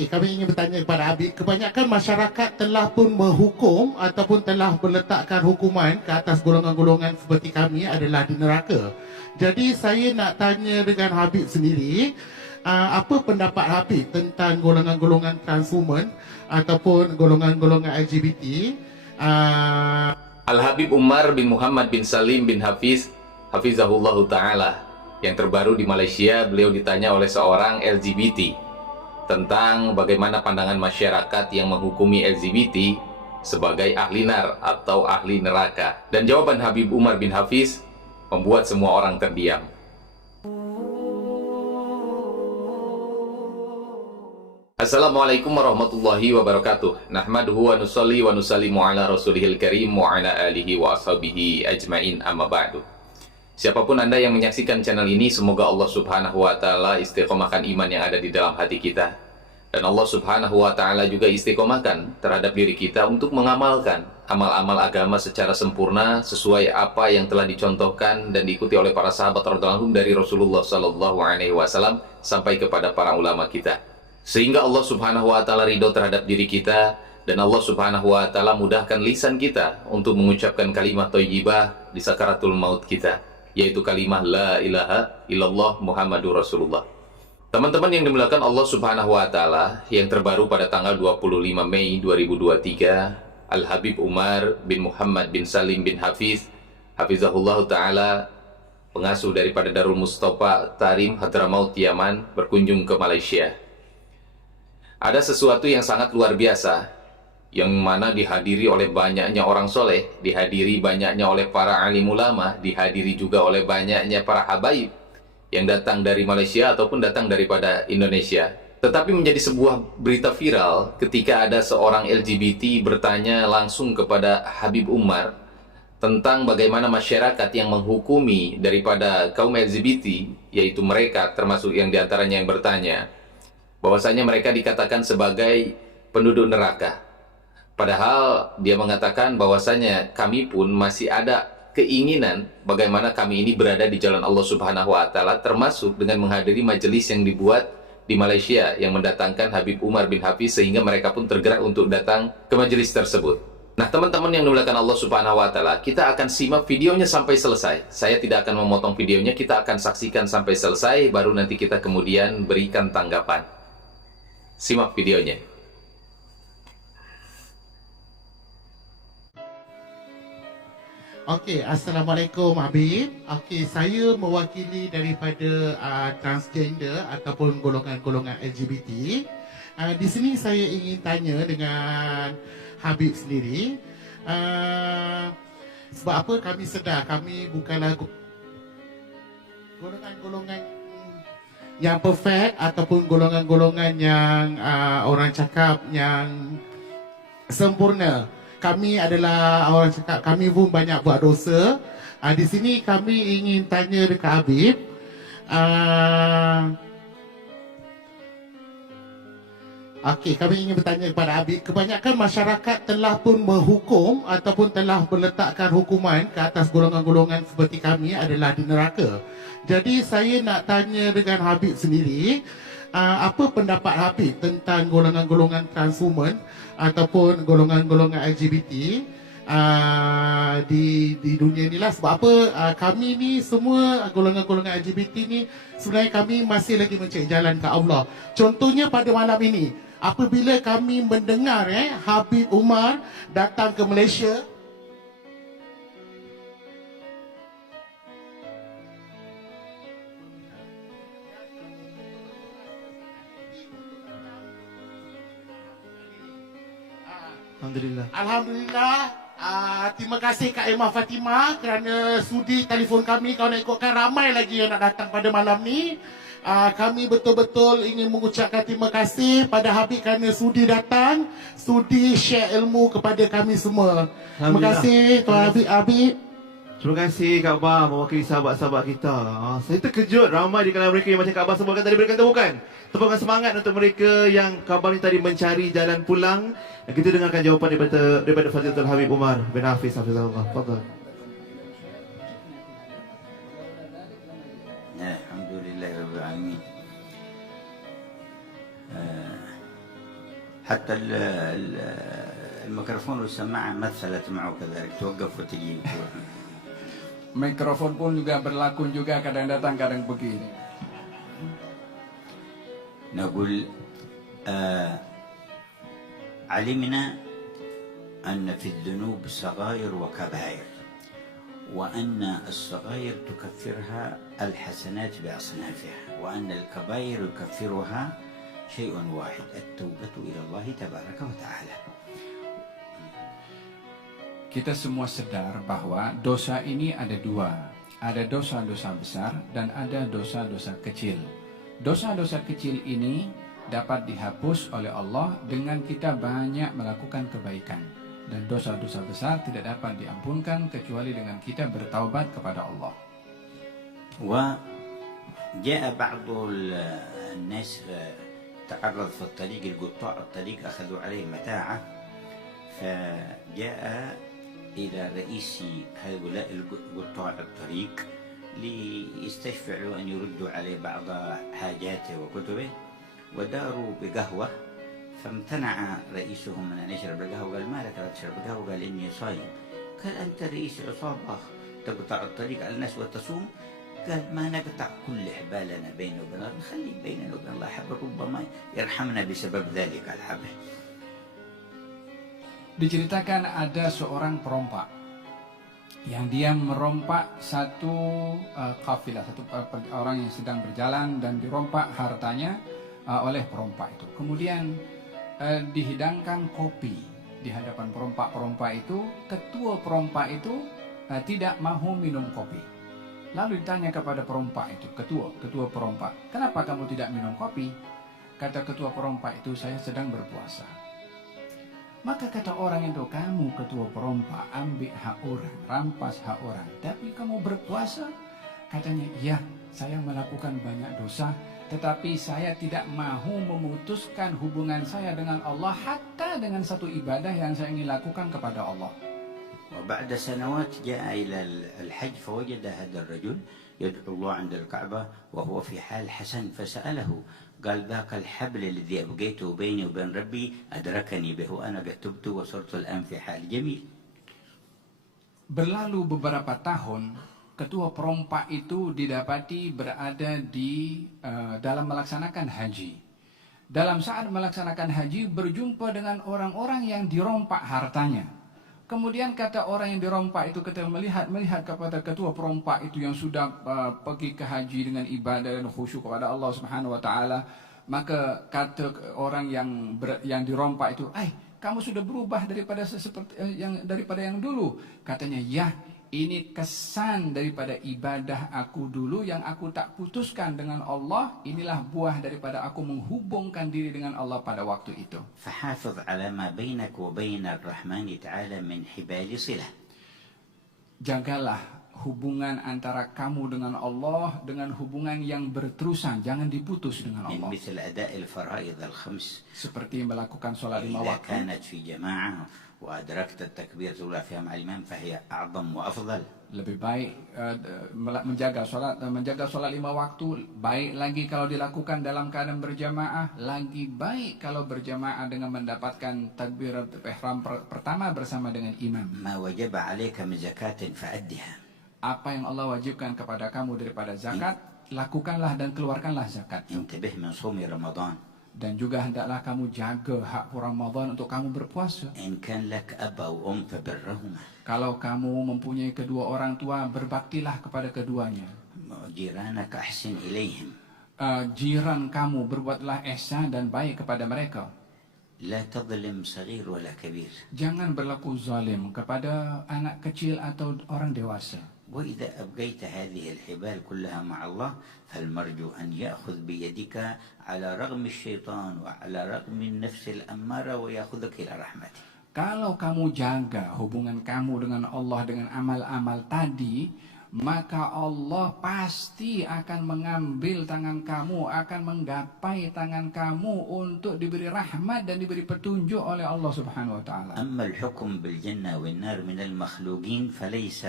Okey, kami ingin bertanya kepada Habib. Kebanyakan masyarakat telah pun menghukum ataupun telah meletakkan hukuman ke atas golongan-golongan seperti kami adalah di neraka. Jadi saya nak tanya dengan Habib sendiri, apa pendapat Habib tentang golongan-golongan transhuman ataupun golongan-golongan LGBT? Al-Habib Umar bin Muhammad bin Salim bin Hafiz, Hafizahullah Ta'ala, yang terbaru di Malaysia. Beliau ditanya oleh seorang LGBT tentang bagaimana pandangan masyarakat yang menghukumi LGBT sebagai ahli nar atau ahli neraka. Dan jawaban Habib Umar bin Hafiz membuat semua orang terdiam. Assalamualaikum warahmatullahi wabarakatuh. Nahmaduhu wa nusalli wa nusallimu ala rasulihil karim wa ala alihi wa ashabihi ajmain, amma ba'du. Siapapun Anda yang menyaksikan channel ini, semoga Allah Subhanahu wa Ta'ala istiqomahkan iman yang ada di dalam hati kita, dan Allah Subhanahu wa Ta'ala juga istiqomahkan terhadap diri kita untuk mengamalkan amal-amal agama secara sempurna sesuai apa yang telah dicontohkan dan diikuti oleh para sahabat radhiyallahu anhum dari Rasulullah Sallallahu Alaihi Wasallam sampai kepada para ulama kita, sehingga Allah Subhanahu wa Ta'ala ridho terhadap diri kita, dan Allah Subhanahu wa Ta'ala mudahkan lisan kita untuk mengucapkan kalimat thayyibah di sakaratul maut kita, yaitu kalimat la ilaha illallah Muhammadur Rasulullah. Teman-teman yang dimuliakan Allah Subhanahu wa Ta'ala, yang terbaru pada tanggal 25 Mei 2023, Al-Habib Umar bin Muhammad bin Salim bin Hafiz, Hafizahullah Ta'ala, pengasuh daripada Darul Mustafa Tarim Hadramaut Yaman, berkunjung ke Malaysia. Ada sesuatu yang sangat luar biasa, yang mana dihadiri oleh banyaknya orang soleh, dihadiri banyaknya oleh para alim ulama, dihadiri juga oleh banyaknya para habaib yang datang dari Malaysia ataupun datang daripada Indonesia. Tetapi menjadi sebuah berita viral ketika ada seorang LGBT bertanya langsung kepada Habib Umar tentang bagaimana masyarakat yang menghukumi daripada kaum LGBT, yaitu mereka termasuk yang diantaranya yang bertanya bahwasanya mereka dikatakan sebagai penduduk neraka. Padahal dia mengatakan bahwasanya kami pun masih ada keinginan bagaimana kami ini berada di jalan Allah Subhanahu wa Ta'ala, termasuk dengan menghadiri majelis yang dibuat di Malaysia yang mendatangkan Habib Umar bin Hafiz, sehingga mereka pun tergerak untuk datang ke majelis tersebut. Nah, teman-teman yang dimuliakan Allah Subhanahu wa Ta'ala, kita akan simak videonya sampai selesai. Saya tidak akan memotong videonya, kita akan saksikan sampai selesai, baru nanti kita kemudian berikan tanggapan. Simak videonya. Okey, Assalamualaikum Habib. Okey, saya mewakili daripada transgender ataupun golongan-golongan LGBT. Di sini saya ingin tanya dengan Habib sendiri. Sebab apa kami sedar kami bukanlah golongan-golongan yang perfect ataupun golongan-golongan yang orang cakap yang sempurna. Kami adalah orang cakap kami pun banyak buat dosa. Di sini kami ingin tanya dekat Habib. Okey, kami ingin bertanya kepada Habib. Kebanyakan masyarakat telah pun menghukum ataupun telah meletakkan hukuman ke atas golongan-golongan seperti kami adalah di neraka. Jadi saya nak tanya dengan Habib sendiri, apa pendapat Habib tentang golongan-golongan transhuman ataupun golongan-golongan LGBT di dunia inilah. Sebab apa kami ni semua golongan-golongan LGBT ni sebenarnya kami masih lagi mencari jalan ke Allah. Contohnya pada malam ini, apabila kami mendengar Habib Umar datang ke Malaysia, Alhamdulillah. Terima kasih Kak Emma Fatimah kerana sudi telefon kami. Kalau nak ikutkan, ramai lagi yang nak datang pada malam ni. Kami betul-betul ingin mengucapkan terima kasih pada Habib kerana sudi datang, sudi share ilmu kepada kami semua. Terima kasih Tuan Habib. Terima kasih Kak Abah mewakili sahabat-sahabat kita. Saya terkejut ramai di kalangan mereka yang macam Kak Abah sebutkan tadi, berikan tepukan. Tepukan semangat untuk mereka yang Kak Abah ni tadi mencari jalan pulang. Dan kita dengarkan jawapan daripada Fadilatul Habib Umar bin Hafiz Hafizahullah. Fadhal. Alhamdulillahirabbil alamin. حتى الميكروفون والسماعة مثلت معه كذلك، توقف وتجي. Mikrofon pun juga berlaku juga, kadang datang kadang begini. نقول علمنا أن في الذنوب صغائر وكبائر، وأن الصغائر تكفرها الحسنات بأصنافها، وأن الكبائر يكفرها شيء واحد، التوبة إلى الله تبارك وتعالى. Kita semua sadar bahwa dosa ini ada dua. Ada dosa-dosa besar dan ada dosa-dosa kecil. Dosa-dosa kecil ini dapat dihapus oleh Allah dengan kita banyak melakukan kebaikan. Dan dosa-dosa besar tidak dapat diampunkan kecuali dengan kita bertaubat kepada Allah. وجاء بعض الناس تعرض في الطريق، القطاع الطريق أخذوا عليه متاعة، فجاء إلى رئيس هؤلاء قطاع الطريق ليستشفعوا أن يردوا عليه بعض حاجاته وكتبه، وداروا بقهوة، فامتنع رئيسهم من أن يشرب القهوة. قال ما لك لا تشرب القهوة؟ قال إني صايم. قال أنت رئيس عصابة تقطع الطريق على الناس وتصوم؟ قال ما نقطع كل حبالنا بيننا وبين الله، نخلي بيننا وبين الله حبل، ربما يرحمنا بسبب ذلك الحبل. Diceritakan ada seorang perompak yang dia merompak satu kafilah, satu orang yang sedang berjalan, dan dirompak hartanya oleh perompak itu. Kemudian dihidangkan kopi di hadapan perompak-perompak itu. Ketua perompak itu tidak mahu minum kopi. Lalu ditanya kepada perompak itu, ketua perompak, kenapa kamu tidak minum kopi? Kata ketua perompak itu, saya sedang berpuasa. Maka kata orang itu, kamu ketua perompak, ambil hak orang, rampas hak orang, tapi kamu berpuasa? Katanya, ya, saya melakukan banyak dosa, tetapi saya tidak mahu memutuskan hubungan saya dengan Allah, hatta dengan satu ibadah yang saya ingin lakukan kepada Allah. وبعد سنوات جاء إلى الحج فوجد هذا الرجل يدعو الله عند الكعبة وهو في حال حسن، فسأله قال ذاك الحبل الذي أبقيته بيني وبين ربي أدركني به وأنا قد تبت وصرت الآن في حال جميل. Berlalu beberapa tahun, ketua perompak itu didapati berada di dalam melaksanakan haji. Dalam saat melaksanakan haji berjumpa dengan orang-orang yang dirompak hartanya. Kemudian kata orang yang dirompak itu ketika melihat kepada ketua perompak itu yang sudah pergi ke haji dengan ibadah dan khusyuk kepada Allah Subhanahu wa taala, maka kata orang yang dirompak itu, kamu sudah berubah daripada yang dulu. Katanya, ya, ini kesan daripada ibadah aku dulu yang aku tak putuskan dengan Allah. Inilah buah daripada aku menghubungkan diri dengan Allah pada waktu itu. فحافظ على ما بينك وبين الرحمن تعالى من حبال صلة. Jagalah hubungan antara kamu dengan Allah dengan hubungan yang berterusan, jangan diputus dengan Allah. مثل أداء الفرائض الخمس. Seperti melakukan sholat 5 إذا waktu. كانت في جماعة وأدركت التكبيرة الأولى فيها مع الإمام فهي أعظم وأفضل. Lebih baik menjaga sholat 5 waktu, baik lagi kalau dilakukan dalam keadaan berjamaah, lagi baik kalau berjamaah dengan mendapatkan takbiratul ihram pertama bersama dengan imam. ما وجب عليك من زكاة فأدها. Apa yang Allah wajibkan kepada kamu daripada zakat, lakukanlah dan keluarkanlah zakat. انتبه من صوم رمضان. Dan juga hendaklah kamu jaga hak Ramadan untuk kamu berpuasa. إن كان لك أب أو أم فبرهما. Kalau kamu mempunyai kedua orang tua, berbaktilah kepada keduanya. جيرانك أحسن إليهم. Jiran kamu, berbuatlah ihsan dan baik kepada mereka. لا تظلم صغير ولا كبير. Jangan berlaku zalim kepada anak kecil atau orang dewasa. وإذا أبقيت هذه الحبال كلها مع الله فالمرجو أن يأخذ بيدك على رغم الشيطان وعلى رغم النفس الأمارة ويأخذك إلى رحمته. Kalau kamu jaga hubungan kamu dengan Allah dengan amal-amal tadi, maka Allah pasti akan mengambil tangan kamu, akan menggapai tangan kamu untuk diberi rahmat dan diberi petunjuk oleh Allah Subhanahu wa taala. أما الحكم بالجنة والنار من المخلوقين فليس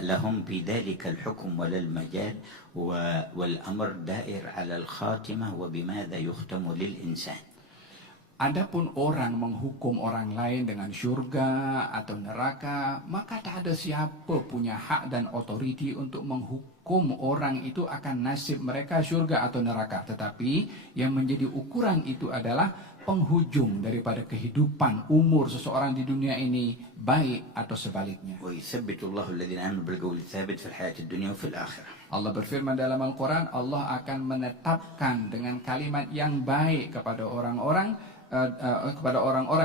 لهم في ذلك الحكم ولا المجال، والأمر دائر على الخاتمة وبماذا يختم للإنسان. Adapun orang menghukum orang lain dengan syurga atau neraka, maka tak ada siapa punya hak dan otoriti untuk menghukum orang itu akan nasib mereka syurga atau neraka. Tetapi yang menjadi ukuran itu adalah penghujung daripada kehidupan umur seseorang di dunia ini, baik atau sebaliknya. ويثبت الله الذين آمنوا بالقول الثابت في الحياة الدنيا وفي الآخرة. Allah berfirman dalam Al-Quran, Allah akan menetapkan dengan kalimat yang baik kepada orang-orang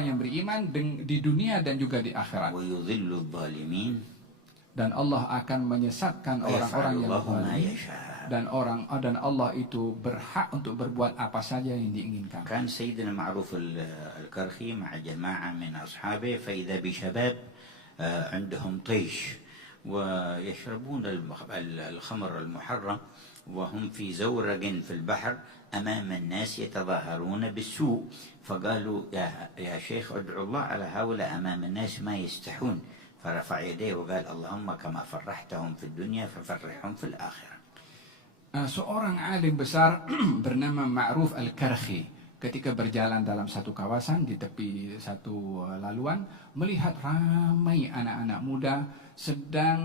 yang beriman di dunia dan juga di akhirat. ويضل الظالمين Dan Allah akan menyesatkan orang-orang yang ويفعل الله ما zalim. يشاء. Dan Allah itu berhak untuk berbuat apa saja yang diinginkan. كان سيدنا معروف الكرخي مع جماعة من أصحابه فإذا بشباب عندهم طيش ويشربون الخمر المحرم وهم في زورق في البحر أمام الناس يتظاهرون بالسوء فقالوا يا شيخ ادعوا الله على هؤلاء أمام الناس ما يستحون فرفع يديه وقال اللهم كما فرحتهم في الدنيا ففرحهم في الآخرة. Seorang alim besar bernama Ma'ruf Al-Karkhi ketika berjalan dalam satu kawasan di tepi satu laluan, melihat ramai anak-anak muda sedang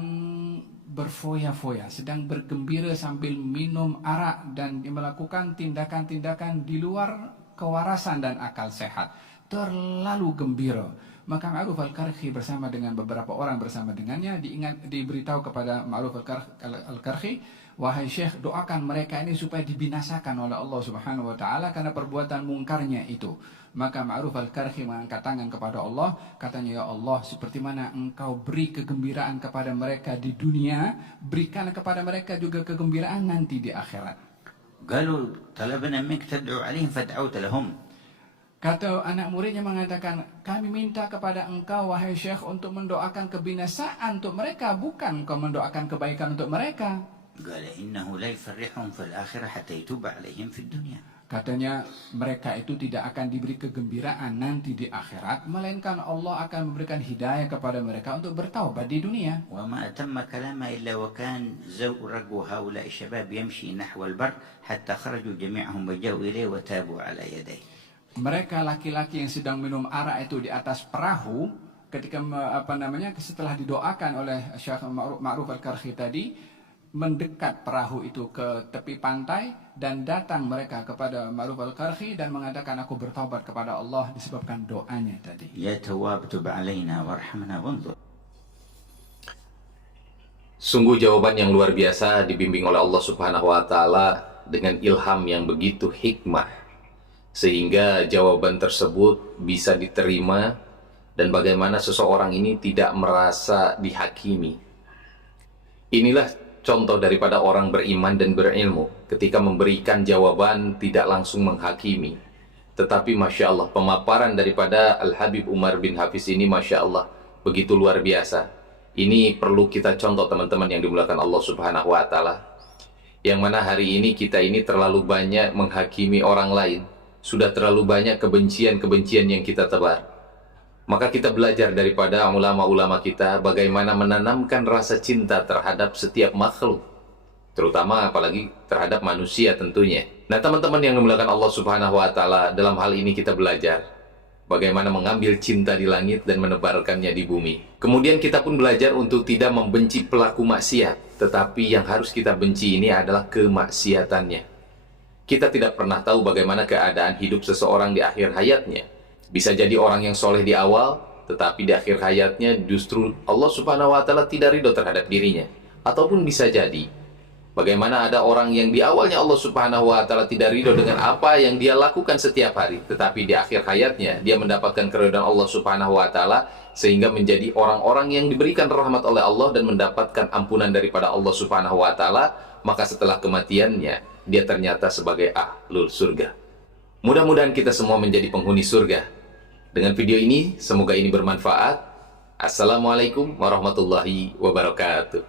berfoya-foya, sedang bergembira sambil minum arak dan melakukan tindakan-tindakan di luar kewarasan dan akal sehat. Terlalu gembira. Maka Ma'ruf Al-Karkhi bersama dengan beberapa orang bersama dengannya diberitahu kepada Ma'ruf Al-Karkhi, wahai Syekh, doakan mereka ini supaya dibinasakan oleh Allah Subhanahu wa taala karena perbuatan mungkarnya itu. Maka Ma'ruf Al-Karkhi mengangkat tangan kepada Allah, katanya, ya Allah, seperti mana engkau beri kegembiraan kepada mereka di dunia, berikan kepada mereka juga kegembiraan nanti di akhirat. قالوا طلبنا منك تدعو عليهم فدعوت لهم. Kata anak muridnya mengatakan, kami minta kepada engkau wahai Syekh untuk mendoakan kebinasaan untuk mereka, bukan engkau mendoakan kebaikan untuk mereka. قال إنه لا يفرحهم في الآخرة حتى يتوب عليهم في الدنيا. Katanya mereka itu tidak akan diberi kegembiraan nanti di akhirat, melainkan Allah akan memberikan hidayah kepada mereka untuk bertaubat di dunia. وما أتم كلامه إلا وكان زورق هؤلاء الشباب يمشي نحو البر حتى خرجوا جميعهم وجاءوا إليه وتابوا على يديه. Mereka laki-laki yang sedang minum arak itu di atas perahu, ketika setelah didoakan oleh Syekh Ma'ruf Al-Karkhi tadi, mendekat perahu itu ke tepi pantai dan datang mereka kepada Ma'ruf Al-Karkhi dan mengatakan, aku bertaubat kepada Allah disebabkan doanya tadi. يا تواب تب علينا وارحمنا وانظر. Sungguh jawaban yang luar biasa dibimbing oleh Allah Subhanahu wa taala dengan ilham yang begitu hikmah, sehingga jawaban tersebut bisa diterima dan bagaimana seseorang ini tidak merasa dihakimi. Inilah contoh daripada orang beriman dan berilmu, ketika memberikan jawaban tidak langsung menghakimi. Tetapi Masya Allah, pemaparan daripada Al-Habib Umar bin Hafiz ini Masya Allah begitu luar biasa. Ini perlu kita contoh teman-teman yang dimuliakan Allah Subhanahu wa taala, yang mana hari ini kita ini terlalu banyak menghakimi orang lain. Sudah terlalu banyak kebencian-kebencian yang kita tebar. Maka kita belajar daripada ulama-ulama kita bagaimana menanamkan rasa cinta terhadap setiap makhluk, terutama apalagi terhadap manusia tentunya. Nah teman-teman yang dimuliakan Allah Subhanahu wa taala, dalam hal ini kita belajar bagaimana mengambil cinta di langit dan menebarkannya di bumi. Kemudian kita pun belajar untuk tidak membenci pelaku maksiat, tetapi yang harus kita benci ini adalah kemaksiatannya. Kita tidak pernah tahu bagaimana keadaan hidup seseorang di akhir hayatnya. Bisa jadi orang yang soleh di awal, tetapi di akhir hayatnya justru Allah Subhanahu wa taala tidak ridho terhadap dirinya. Ataupun bisa jadi bagaimana ada orang yang di awalnya Allah Subhanahu wa taala tidak ridho dengan apa yang dia lakukan setiap hari, tetapi di akhir hayatnya dia mendapatkan keridhaan Allah Subhanahu wa taala sehingga menjadi orang-orang yang diberikan rahmat oleh Allah dan mendapatkan ampunan daripada Allah Subhanahu wa taala. Maka setelah kematiannya dia ternyata sebagai ahlul surga. Mudah-mudahan kita semua menjadi penghuni surga. Dengan video ini, semoga ini bermanfaat. Assalamualaikum warahmatullahi wabarakatuh.